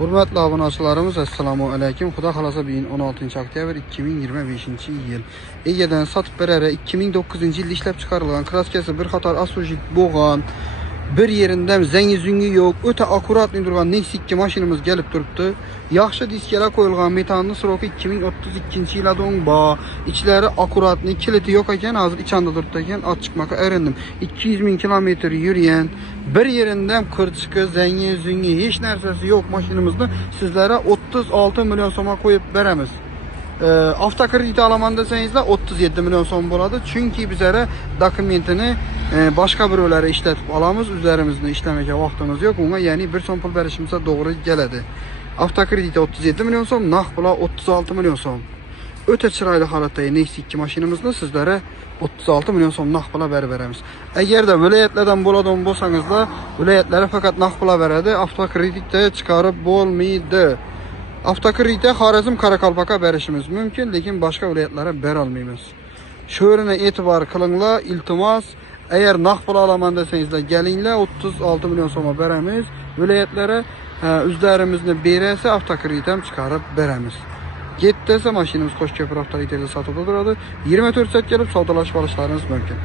Hürmetli abonachilarimiz, assalomu alaykum. Xudo xolasa bugun 16 oktyabr 2025 yil. Egadan sotib berare 2009 yilda ishlab chiqarilgan kraskasi bir qator asujit bo'lgan. Bir yerinden zəngi-züngi yo'q, o'ta akkuratli turgan Nexus 2 mashinamiz kelib turibdi. Yaxshi diskalar qo'yilgan, metanli sroki 2032-yildan bor. İçləri akkuratli, kiliti yo'q ekan, hozir ichanda turibdi ekan, ot chiqmoqqa erindim. 200 ming kilometr yurgan, bir yerinden qirchiqi, zəngi-züngi hech narsasi yo'q mashinamizni sizlarga 36 million so'mga qo'yib beramiz. Avtokredit alaman desengizler 37 milyon so'm bo'ladi. Chunki bizlere dokumentini başka birovlara işletip alamız, üzerimizde işlemeye vaktimiz yok. Ona yani bir so'm pul berishimizga doğru geledi. Avtokrediti 37 milyon so'm, naqd pula 36 milyon so'm. Öte chiroyli holatdagi Nexus 2 mashinamizni sizlere 36 milyon so'm naqd pula beramiz. Eğer de viloyatlardan bo'ladigan bo'lsangizlar, viloyatlari faqat naqd pula beradi, avtokreditda chiqarib bo'lmaydi. Avtokreditda Xorazm Qoraqalpoqqa berishimiz mumkin, lekin boshqa viloyatlarga bera olmaymiz. Shu yerine e'tibor qilinglar, iltimos. Eğer naqd pul alaman desengizlar, kelinglar, 36 milyon so'm beramiz. Viloyatlara o'zlarimizni berasa avtokredit ham chiqarib beramiz. Get desa mashinamiz Qo'shko'pir avtokreditda sotuvda turadi. 24 soat kelib savdolashib olishlaringiz mumkin.